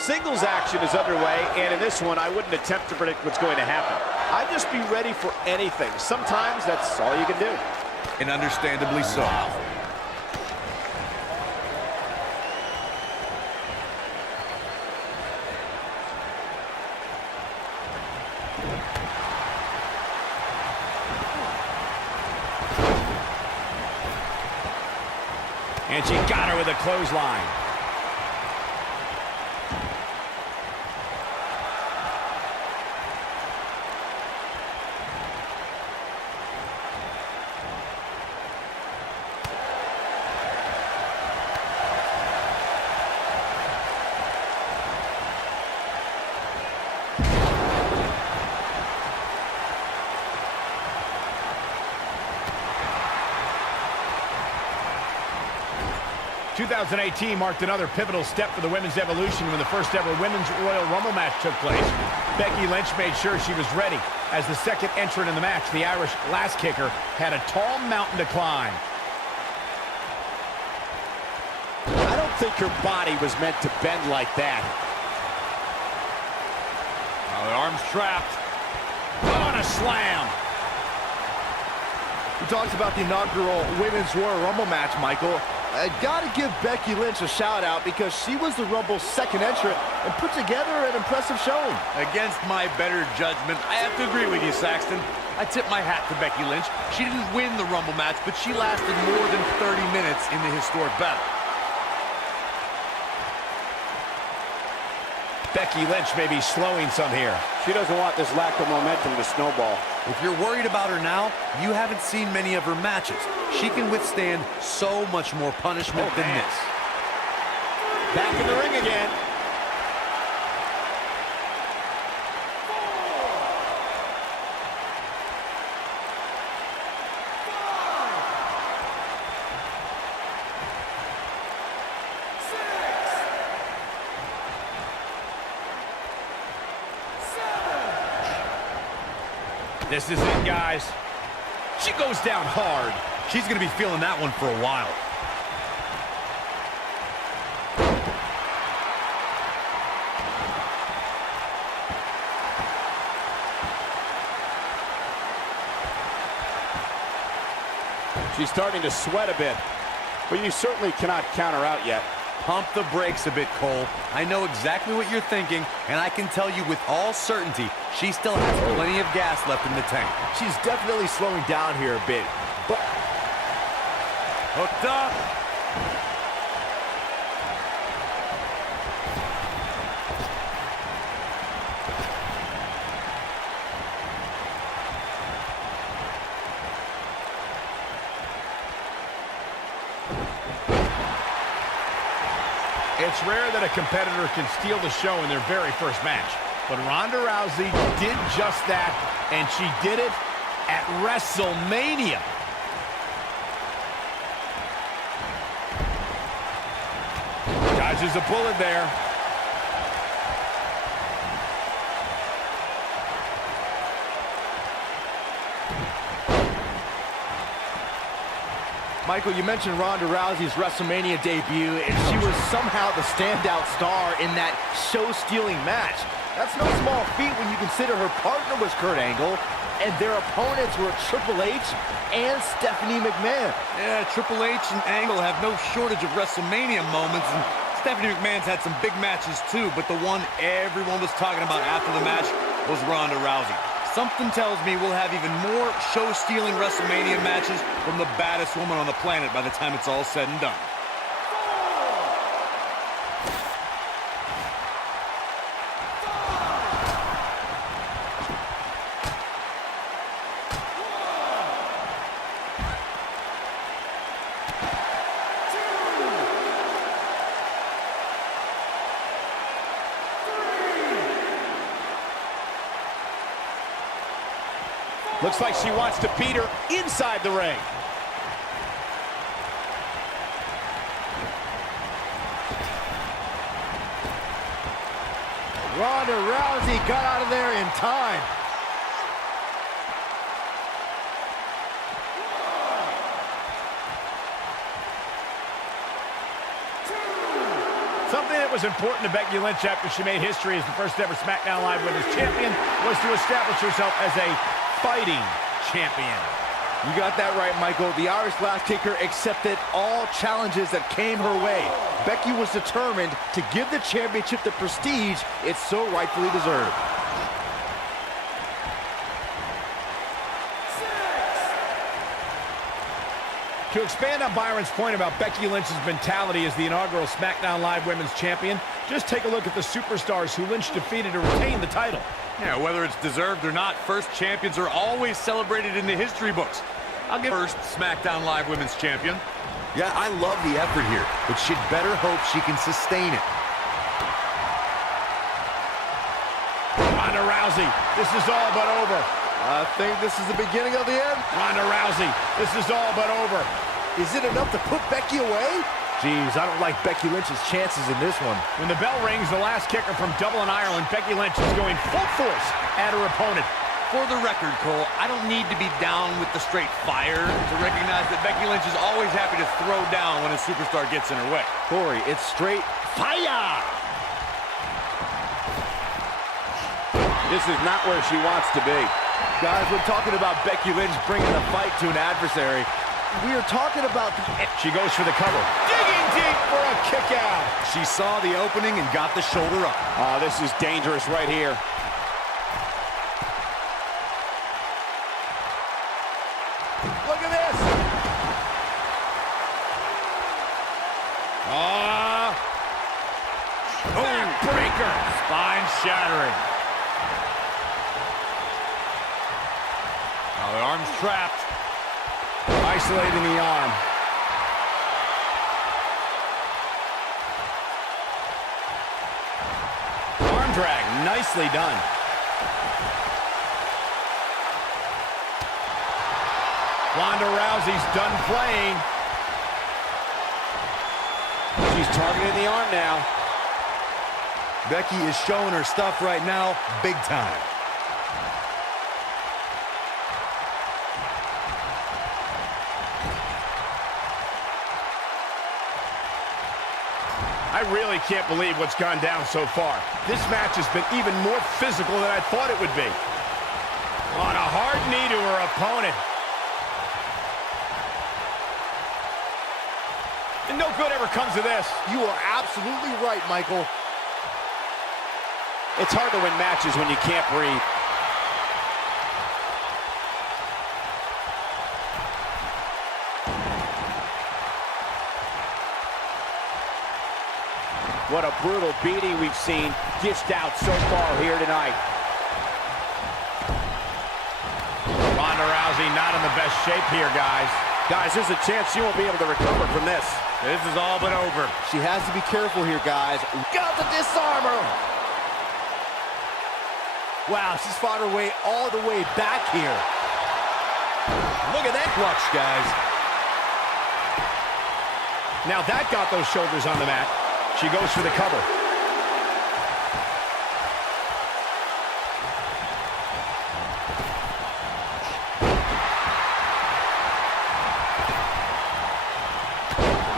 Singles action is underway, and in this one, I wouldn't attempt to predict what's going to happen. I'd just be ready for anything. Sometimes that's all you can do. And understandably so. And she got her with a clothesline. '18 marked another pivotal step for the women's evolution when the first ever Women's Royal Rumble match took place. Becky Lynch made sure she was ready. As the second entrant in the match, the Irish Lass Kicker had a tall mountain to climb. I don't think her body was meant to bend like that. Oh, the arm's trapped. On a slam. We talked about the inaugural Women's Royal Rumble match, Michael. I gotta give Becky Lynch a shout out because she was the Rumble's second entrant and put together an impressive showing. Against my better judgment, I have to agree with you, Saxton. I tip my hat to Becky Lynch. She didn't win the Rumble match, but she lasted more than 30 minutes in the historic battle. Becky Lynch may be slowing some here. She doesn't want this lack of momentum to snowball. If you're worried about her now, you haven't seen many of her matches. She can withstand so much more punishment than this. Back in the ring again. This is it, guys. She goes down hard. She's going to be feeling that one for a while. She's starting to sweat a bit, but you certainly cannot count her out yet. Pump the brakes a bit, Cole. I know exactly what you're thinking, and I can tell you with all certainty, she still has plenty of gas left in the tank. She's definitely slowing down here a bit, but... Hooked up. It's rare that a competitor can steal the show in their very first match. But Ronda Rousey did just that, and she did it at WrestleMania. Dodges a bullet there. Michael, you mentioned Ronda Rousey's WrestleMania debut, and she was somehow the standout star in that show-stealing match. That's no small feat when you consider her partner was Kurt Angle, and their opponents were Triple H and Stephanie McMahon. Yeah, Triple H and Angle have no shortage of WrestleMania moments, and Stephanie McMahon's had some big matches too, but the one everyone was talking about after the match was Ronda Rousey. Something tells me we'll have even more show-stealing WrestleMania matches from the baddest woman on the planet by the time it's all said and done. Looks like she wants to beat her inside the ring. Ronda Rousey got out of there in time. Something that was was important to Becky Lynch after she made history as the first ever SmackDown Live Women's Champion was to establish herself as a fighting champion. You got that right, Michael. The Irish Lass Kicker accepted all challenges that came her way. Becky was determined to give the championship the prestige it so rightfully deserved. To expand on Byron's point about Becky Lynch's mentality as the inaugural SmackDown Live Women's Champion, just take a look at the superstars who Lynch defeated to retain the title. Yeah, whether it's deserved or not, first champions are always celebrated in the history books. I'll give first SmackDown Live Women's Champion. Yeah, I love the effort here, but she'd better hope she can sustain it. Ronda Rousey, this is all but over. I think this is the beginning of the end. Ronda Rousey, this is all but over. Is it enough to put Becky away? Jeez, I don't like Becky Lynch's chances in this one. When the bell rings, the last kicker from Dublin, Ireland, Becky Lynch is going full force at her opponent. For the record, Cole, I don't need to be down with the straight fire to recognize that Becky Lynch is always happy to throw down when a superstar gets in her way. Corey, it's straight fire! This is not where she wants to be. Guys, we're talking about Becky Lynch bringing the fight to an adversary. We are talking about She goes for the cover. Digging deep for a kick out. She saw the opening and got the shoulder up. Oh, this is dangerous right here. Look at this! Backbreaker. Spine shattering. Now the arm's trapped. Isolating the arm. Arm drag, nicely done. Ronda Rousey's done playing. She's targeting the arm now. Becky is showing her stuff right now, big time. I really can't believe what's gone down so far. This match has been even more physical than I thought it would be. On a hard knee to her opponent. And no good ever comes of this. You are absolutely right, Michael. It's hard to win matches when you can't breathe. What a brutal beating we've seen dished out so far here tonight. Ronda Rousey not in the best shape here, guys. Guys, there's a chance she won't be able to recover from this. This is all but over. She has to be careful here, guys. Got the disarmer! Wow, she's fought her way all the way back here. Look at that clutch, guys. Now that got those shoulders on the mat. She goes for the cover.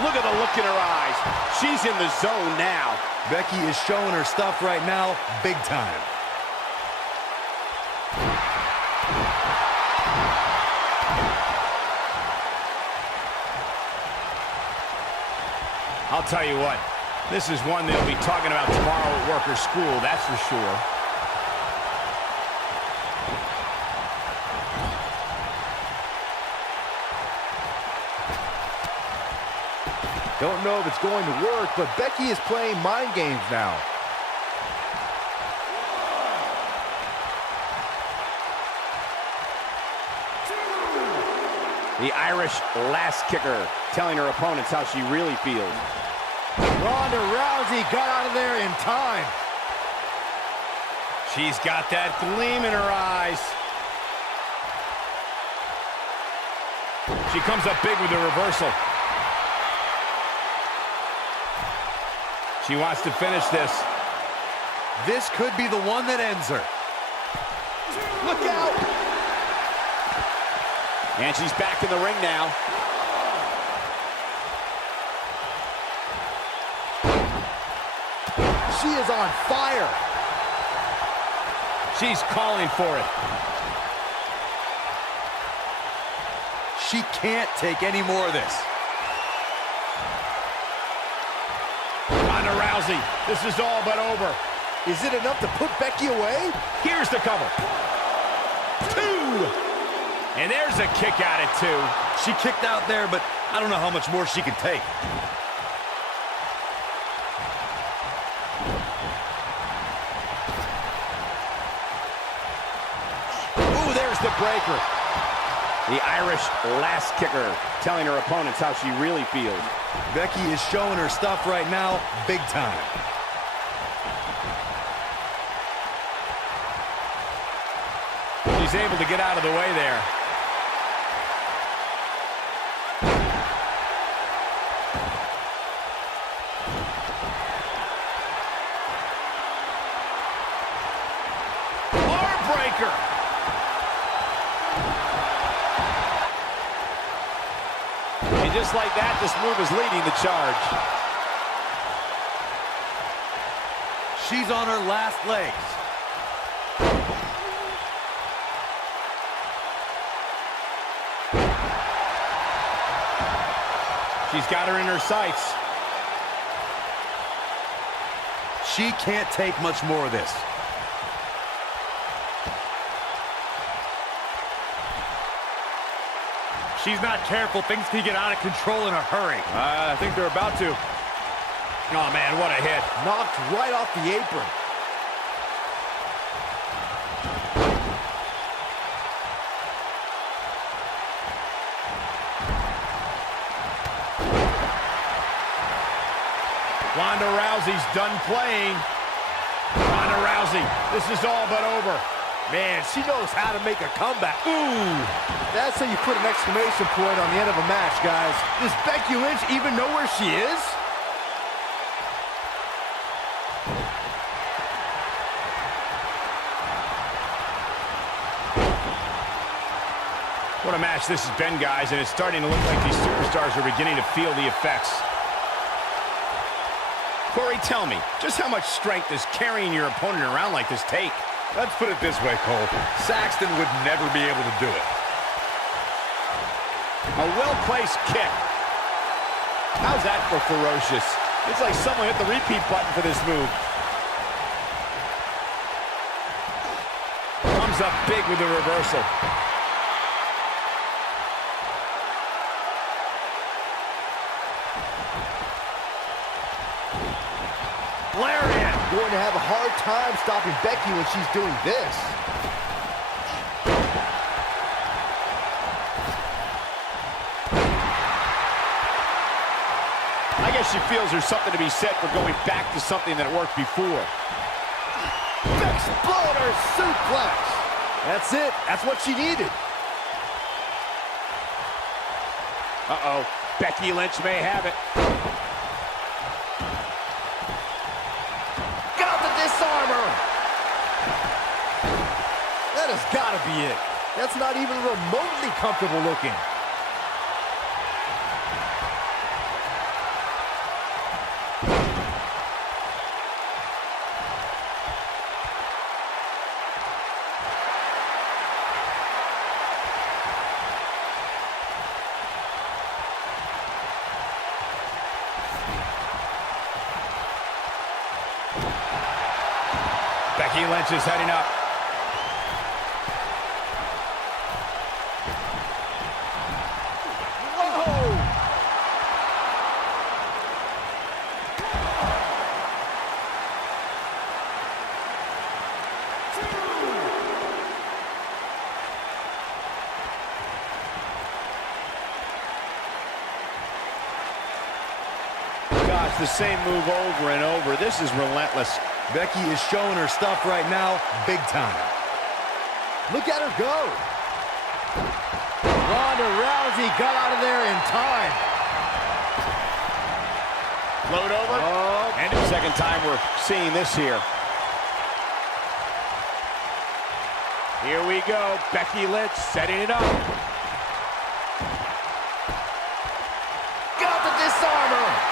Look at the look in her eyes. She's in the zone now. Becky is showing her stuff right now, big time. I'll tell you what, this is one they'll be talking about tomorrow at work or school, that's for sure. Don't know if it's going to work, but Becky is playing mind games now. The Irish lass kicker telling her opponents how she really feels. Ronda Rousey got out of there in time. She's got that gleam in her eyes. She comes up big with the reversal. She wants to finish this. This could be the one that ends her. Look out! And she's back in the ring now. She is on fire. She's calling for it. She can't take any more of this. Ronda Rousey, this is all but over. Is it enough to put Becky away? Here's the cover. 2! And there's a kick out at 2. She kicked out there, but I don't know how much more she can take. Ooh, there's the breaker. The Irish last kicker telling her opponents how she really feels. Becky is showing her stuff right now, big time. She's able to get out of the way there. Arm breaker. And just like that, this move is leading the charge. She's on her last legs. She's got her in her sights. She can't take much more of this. She's not careful. Things can get out of control in a hurry. I think they're about to. Oh, man, what a hit. Knocked right off the apron. Ronda Rousey's done playing. Ronda Rousey, this is all but over. Man, she knows how to make a comeback. Ooh! That's how you put an exclamation point on the end of a match, guys. Does Becky Lynch even know where she is? What a match this has been, guys, and it's starting to look like these superstars are beginning to feel the effects. Corey, tell me, just how much strength does carrying your opponent around like this take? Let's put it this way, Cole. Saxton would never be able to do it. A well-placed kick. How's that for ferocious? It's like someone hit the repeat button for this move. Comes up big with the reversal. Lariat! Going to have a hard time stopping Becky when she's doing this. I guess she feels there's something to be said for going back to something that worked before. Exploder suplex! That's it. That's what she needed. Uh-oh. Becky Lynch may have it. Got the disarmer! That has got to be it. That's not even remotely comfortable looking. Becky Lynch is heading up. Whoa! Gosh, the same move over and over. This is relentless. Becky is showing her stuff right now, big time. Look at her go. Ronda Rousey got out of there in time. Float over. Oh. And the second time we're seeing this here. Here we go. Becky Lynch setting it up. Got the disarmer.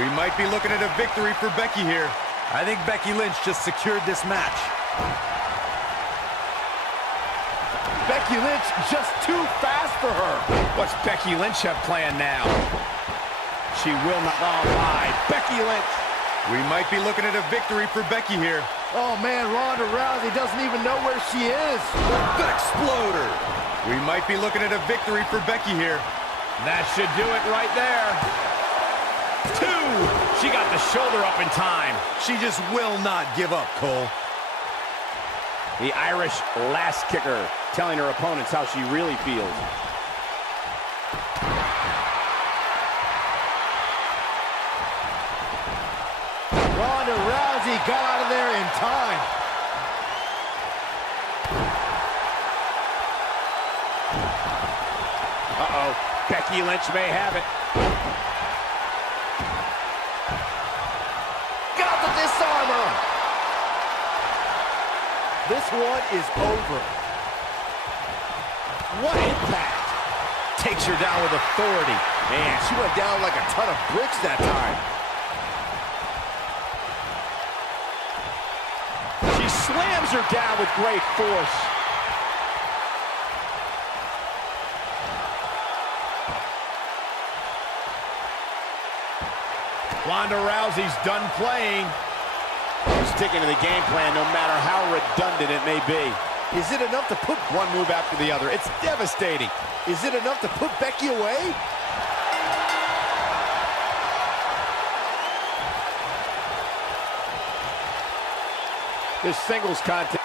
We might be looking at a victory for Becky here. I think Becky Lynch just secured this match. Becky Lynch just too fast for her. What's Becky Lynch have planned now? She will not. Oh, my. Becky Lynch. We might be looking at a victory for Becky here. Oh, man, Ronda Rousey doesn't even know where she is. The Exploder. We might be looking at a victory for Becky here. That should do it right there. 2. She got the shoulder up in time. She just will not give up, Cole. The Irish last kicker, telling her opponents how she really feels. Ronda Rousey got out of there in time. Uh-oh. Becky Lynch may have it. Got the disarmer. This one is over. What impact. Takes her down with authority. Man, she went down like a ton of bricks that time. She slams her down with great force. Ronda Rousey's done playing. Sticking to the game plan no matter how redundant it may be. Is it enough to put One move after the other. It's devastating. Is it enough to put Becky away? This singles contest.